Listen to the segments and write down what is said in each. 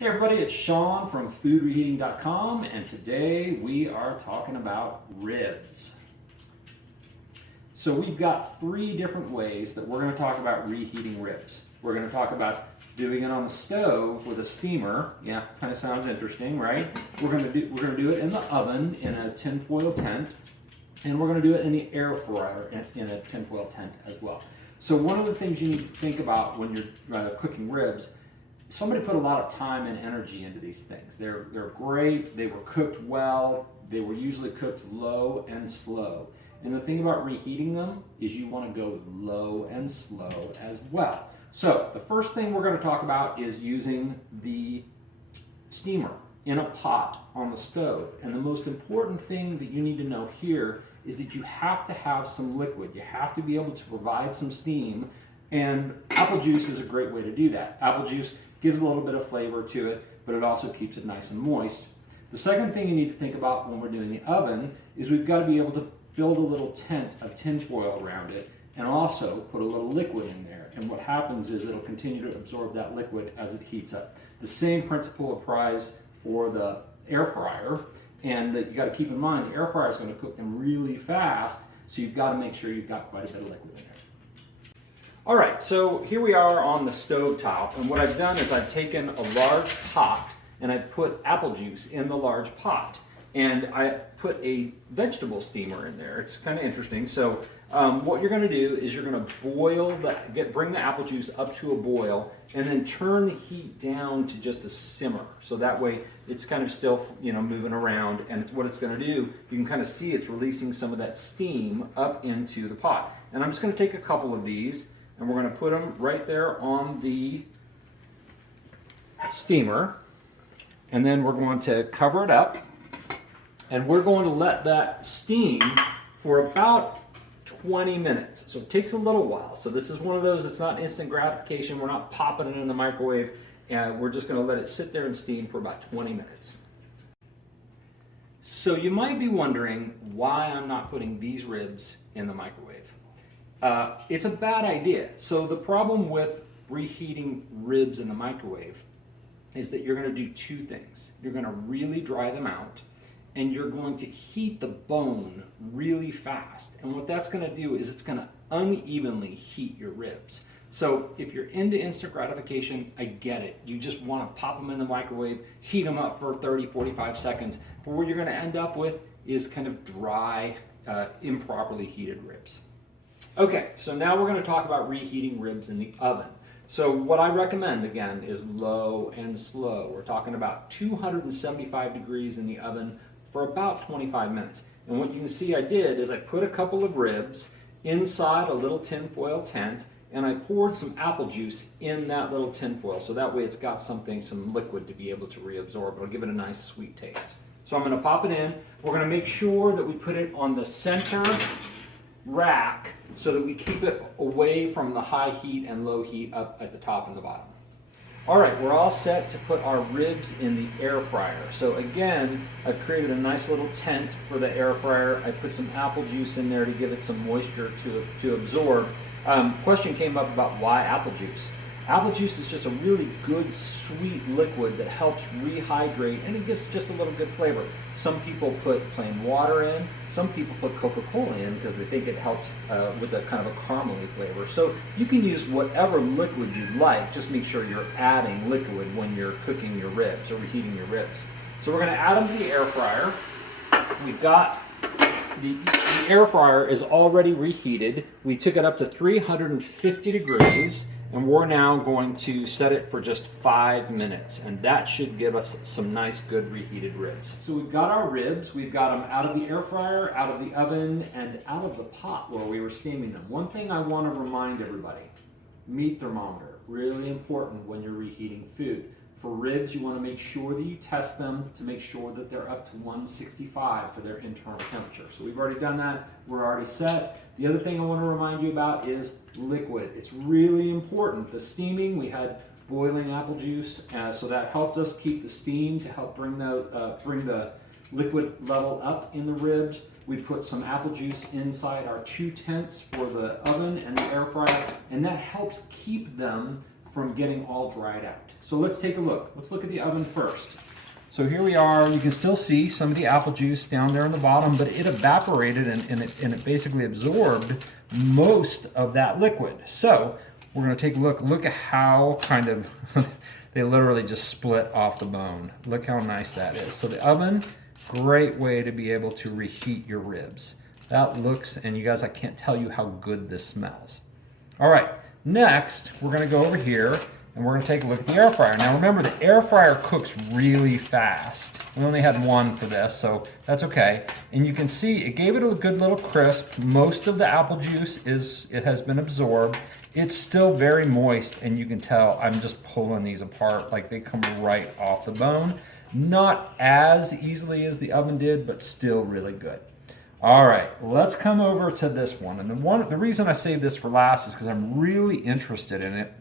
Hey everybody, it's Sean from foodreheating.com, and today we are talking about ribs. So we've got three different ways that we're going to talk about reheating ribs. We're going to talk about doing it on the stove with a steamer. Yeah, kind of sounds interesting, right? We're going to do it in the oven in a tinfoil tent, and we're going to do it in the air fryer in a tinfoil tent as well. So one of the things you need to think about when you're cooking ribs, somebody put a lot of time and energy into these things. They're great, they were cooked well, they were usually cooked low and slow. And the thing about reheating them is you want to go low and slow as well. So the first thing we're going to talk about is using the steamer in a pot on the stove. And the most important thing that you need to know here is that you have to have some liquid. You have to be able to provide some steam, and apple juice is a great way to do that. Apple juice gives a little bit of flavor to it, but it also keeps it nice and moist. The second thing you need to think about when we're doing the oven is we've got to be able to build a little tent of tinfoil around it and also put a little liquid in there. And what happens is it'll continue to absorb that liquid as it heats up. The same principle applies for the air fryer, and that you got to keep in mind the air fryer is going to cook them really fast, so you've got to make sure you've got quite a bit of liquid in there. All right, so here we are on the stove top, and what I've done is I've taken a large pot and I've put apple juice in the large pot, and I put a vegetable steamer in there. It's kind of interesting. So what you're going to do is you're going to bring the apple juice up to a boil, and then turn the heat down to just a simmer. So that way it's kind of still, moving around, and what it's going to do, you can kind of see it's releasing some of that steam up into the pot. And I'm just going to take a couple of these, and we're going to put them right there on the steamer, and then we're going to cover it up, and we're going to let that steam for about 20 minutes. So it takes a little while. So this is one of those, it's not instant gratification. We're not popping it in the microwave, and we're just going to let it sit there and steam for about 20 minutes. So you might be wondering why I'm not putting these ribs in the microwave. It's a bad idea. So the problem with reheating ribs in the microwave is that you're going to do two things. You're going to really dry them out, and you're going to heat the bone really fast. And what that's going to do is it's going to unevenly heat your ribs. So if you're into instant gratification, I get it. You just want to pop them in the microwave, heat them up for 30, 45 seconds. But what you're going to end up with is kind of dry, improperly heated ribs. Okay, so now we're going to talk about reheating ribs in the oven. So what I recommend, again, is low and slow. We're talking about 275 degrees in the oven for about 25 minutes. And what you can see I did is I put a couple of ribs inside a little tinfoil tent, and I poured some apple juice in that little tinfoil, so that way it's got some liquid to be able to reabsorb. It'll give it a nice sweet taste. So I'm going to pop it in. We're going to make sure that we put it on the center rack so that we keep it away from the high heat and low heat up at the top and the bottom. All right, we're all set to put our ribs in the air fryer. So again, I've created a nice little tent for the air fryer. I put some apple juice in there to give it some moisture to absorb. Question came up about why apple juice. Apple juice is just a really good sweet liquid that helps rehydrate, and it gives just a little good flavor. Some people put plain water in, some people put Coca-Cola in because they think it helps with a kind of a caramely flavor. So you can use whatever liquid you like, just make sure you're adding liquid when you're cooking your ribs or reheating your ribs. So we're going to add them to the air fryer. We've got the air fryer is already reheated. We took it up to 350 degrees. And we're now going to set it for just 5 minutes, and that should give us some nice, good reheated ribs. So we've got our ribs, we've got them out of the air fryer, out of the oven, and out of the pot where we were steaming them. One thing I want to remind everybody, meat thermometer, really important when you're reheating food. For ribs, you want to make sure that you test them to make sure that they're up to 165 for their internal temperature. So we've already done that. We're already set. The other thing I want to remind you about is liquid. It's really important. The steaming, we had boiling apple juice, so that helped us keep the steam to help bring the liquid level up in the ribs. We put some apple juice inside our two tents for the oven and the air fryer, and that helps keep them from getting all dried out. So let's take a look. Let's look at the oven first. So here we are. You can still see some of the apple juice down there on the bottom, but it evaporated and it basically absorbed most of that liquid. So we're going to take a look. Look at how kind of they literally just split off the bone. Look how nice that is. So the oven, great way to be able to reheat your ribs. That looks, and you guys, I can't tell you how good this smells. All right, next we're going to go over here and we're going to take a look at the air fryer. Now remember, the air fryer cooks really fast. We only had one for this, so that's okay. And you can see it gave it a good little crisp. Most of the apple juice has been absorbed. It's still very moist, and you can tell I'm just pulling these apart like they come right off the bone. Not as easily as the oven did, but still really good. All right, let's come over to this one. And the reason I saved this for last is because I'm really interested in it.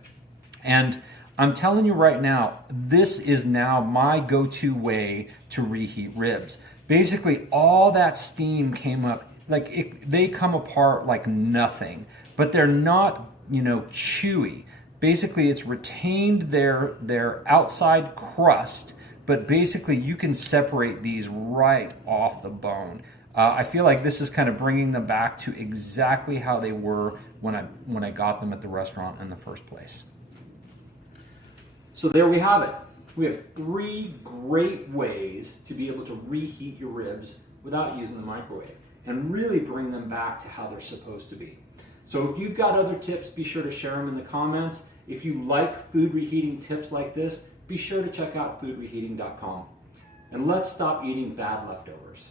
And I'm telling you right now, this is now my go-to way to reheat ribs. Basically, all that steam came up, they come apart like nothing, but they're not, chewy. Basically, it's retained their outside crust, but basically you can separate these right off the bone. I feel like this is kind of bringing them back to exactly how they were when I got them at the restaurant in the first place. So there we have it. We have 3 great ways to be able to reheat your ribs without using the microwave and really bring them back to how they're supposed to be. So if you've got other tips, be sure to share them in the comments. If you like food reheating tips like this, be sure to check out foodreheating.com. And let's stop eating bad leftovers.